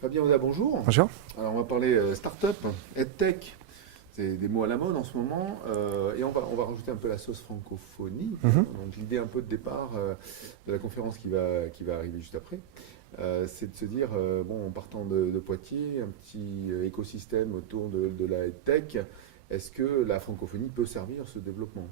Fabien Oda, bonjour. Bonjour. Alors on va parler start-up, EdTech, c'est des mots à la mode en ce moment, et on va rajouter un peu la sauce francophonie. Mhm. Donc l'idée un peu de départ de la conférence qui va arriver juste après, c'est de se dire, bon, en partant de Poitiers, un petit écosystème autour de la EdTech, est-ce que la francophonie peut servir ce développement?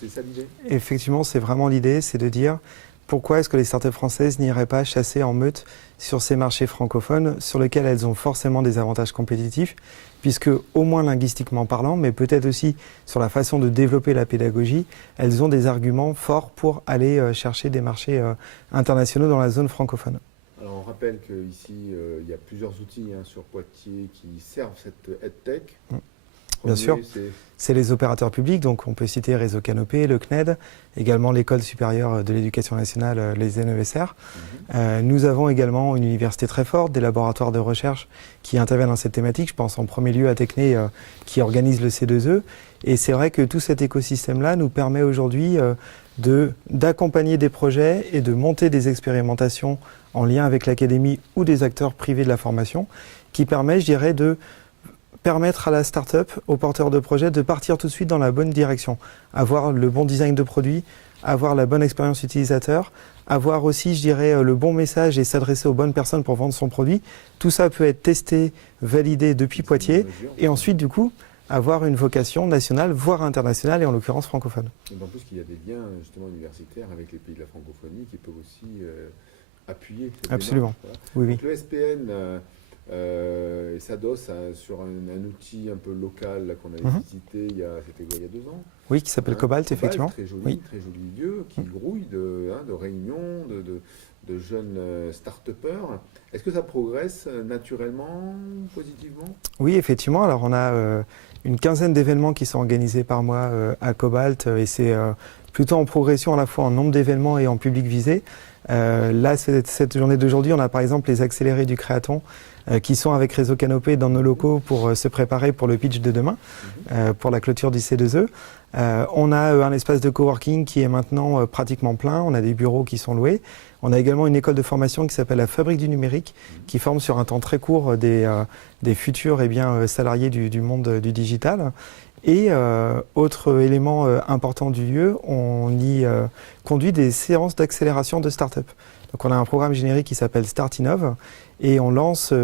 C'est ça l'idée? Effectivement, c'est vraiment l'idée, c'est de dire pourquoi est-ce que les startups françaises n'iraient pas chasser en meute sur ces marchés francophones sur lesquels elles ont forcément des avantages compétitifs, puisque au moins linguistiquement parlant, mais peut-être aussi sur la façon de développer la pédagogie, elles ont des arguments forts pour aller chercher des marchés internationaux dans la zone francophone. Alors on rappelle qu'ici, il y a plusieurs outils sur Poitiers qui servent cette EdTech. Bien sûr, C'est c'est les opérateurs publics, donc on peut citer Réseau Canopé, le CNED, également l'École supérieure de l'éducation nationale, les NESR. Nous avons également une université très forte, des laboratoires de recherche qui interviennent dans cette thématique. Je pense en premier lieu à Techné qui organise le C2E. Et c'est vrai que tout cet écosystème-là nous permet aujourd'hui d'accompagner des projets et de monter des expérimentations en lien avec l'académie ou des acteurs privés de la formation qui permet, je dirais, de permettre à la start-up, aux porteurs de projets, de partir tout de suite dans la bonne direction, avoir le bon design de produit, avoir la bonne expérience utilisateur, avoir aussi, je dirais, le bon message et s'adresser aux bonnes personnes pour vendre son produit. Tout ça peut être testé, validé depuis Poitiers et ensuite, du coup, avoir une vocation nationale, voire internationale et en l'occurrence francophone. Et en plus qu'il y a des liens justement universitaires avec les pays de la francophonie qui peuvent aussi appuyer cette Absolument. démarche, voilà. Oui, oui. Donc le SPN s'adosse sur un outil un peu local là, qu'on avait visité c'était il y a 2 ans. Oui, qui s'appelle Cobalt, effectivement. Très joli, Oui. très joli lieu qui grouille de réunions, de jeunes start-upers. Est-ce que ça progresse naturellement, positivement? Oui, effectivement. Alors, on a une quinzaine d'événements qui sont organisés par mois à Cobalt et c'est plutôt en progression à la fois en nombre d'événements et en public visé. Là, cette journée d'aujourd'hui, on a par exemple les accélérés du Créaton qui sont avec Réseau Canopé dans nos locaux pour se préparer pour le pitch de demain, pour la clôture du C2E. On a un espace de coworking qui est maintenant pratiquement plein, on a des bureaux qui sont loués. On a également une école de formation qui s'appelle la Fabrique du numérique, qui forme sur un temps très court des futurs salariés du monde du digital. Et autre élément important du lieu, on y conduit des séances d'accélération de start-up. Donc on a un programme générique qui s'appelle Start Innov et on lance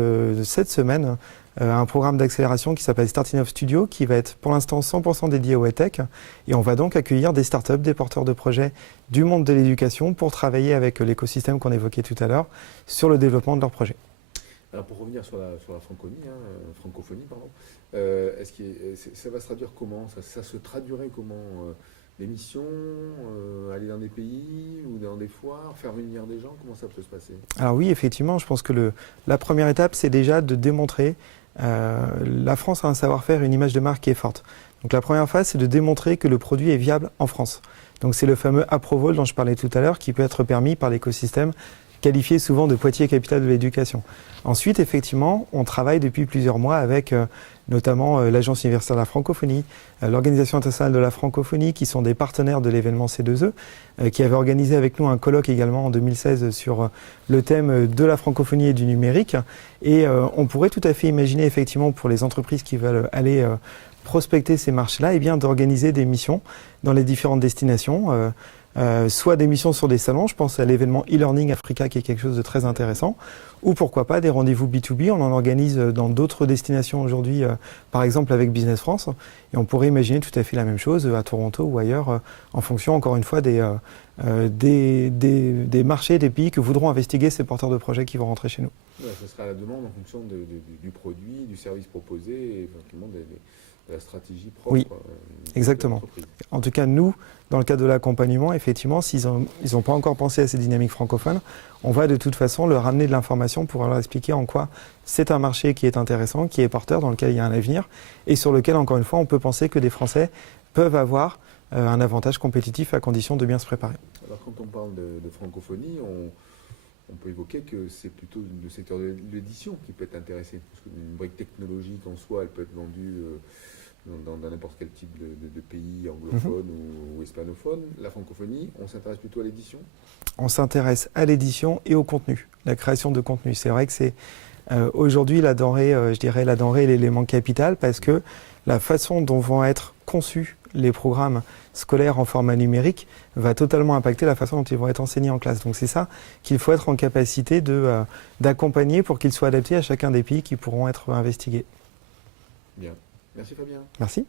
cette semaine un programme d'accélération qui s'appelle Start Innov Studio qui va être pour l'instant 100% dédié au EdTech et on va donc accueillir des startups, des porteurs de projets du monde de l'éducation pour travailler avec l'écosystème qu'on évoquait tout à l'heure sur le développement de leurs projets. Alors pour revenir sur la francophonie, pardon, ça va se traduire comment? Ça se traduirait comment? Des missions, aller dans des pays ou dans des foires, faire venir des gens, comment ça peut se passer? Alors oui, effectivement, je pense que la première étape, c'est déjà de démontrer, la France a un savoir-faire, une image de marque qui est forte. Donc la première phase, c'est de démontrer que le produit est viable en France. Donc c'est le fameux Approvol dont je parlais tout à l'heure qui peut être permis par l'écosystème qualifié souvent de Poitiers capitale de l'éducation. Ensuite, effectivement, on travaille depuis plusieurs mois avec notamment l'Agence universitaire de la francophonie, l'Organisation internationale de la francophonie, qui sont des partenaires de l'événement C2E, qui avait organisé avec nous un colloque également en 2016 sur le thème de la francophonie et du numérique. Et on pourrait tout à fait imaginer effectivement pour les entreprises qui veulent aller prospecter ces marchés-là, eh bien d'organiser des missions dans les différentes destinations. Soit des missions sur des salons, je pense à l'événement e-learning Africa qui est quelque chose de très intéressant, ou pourquoi pas des rendez-vous B2B, on en organise dans d'autres destinations aujourd'hui, par exemple avec Business France, et on pourrait imaginer tout à fait la même chose à Toronto ou ailleurs, en fonction encore une fois des marchés, des pays que voudront investiguer ces porteurs de projets qui vont rentrer chez nous. Ouais, ce sera à la demande en fonction du produit, du service proposé et éventuellement de la stratégie propre. Oui, exactement. En tout cas, nous, dans le cadre de l'accompagnement, effectivement, s'ils n'ont pas encore pensé à ces dynamiques francophones, on va de toute façon leur amener de l'information pour leur expliquer en quoi c'est un marché qui est intéressant, qui est porteur, dans lequel il y a un avenir et sur lequel, encore une fois, on peut penser que des Français peuvent avoir un avantage compétitif à condition de bien se préparer. Alors quand on parle de francophonie, on peut évoquer que c'est plutôt le secteur de l'édition qui peut être intéressé. Parce qu'une brique technologique en soi, elle peut être vendue dans n'importe quel type de pays anglophone ou hispanophone. La francophonie, on s'intéresse plutôt à l'édition? On s'intéresse à l'édition et au contenu, la création de contenu. C'est vrai que c'est Aujourd'hui, la denrée, je dirais, la denrée est l'élément capital parce que la façon dont vont être conçus les programmes scolaires en format numérique va totalement impacter la façon dont ils vont être enseignés en classe. Donc c'est ça qu'il faut être en capacité d'accompagner pour qu'ils soient adaptés à chacun des pays qui pourront être investigués. Bien. Merci Fabien. Merci.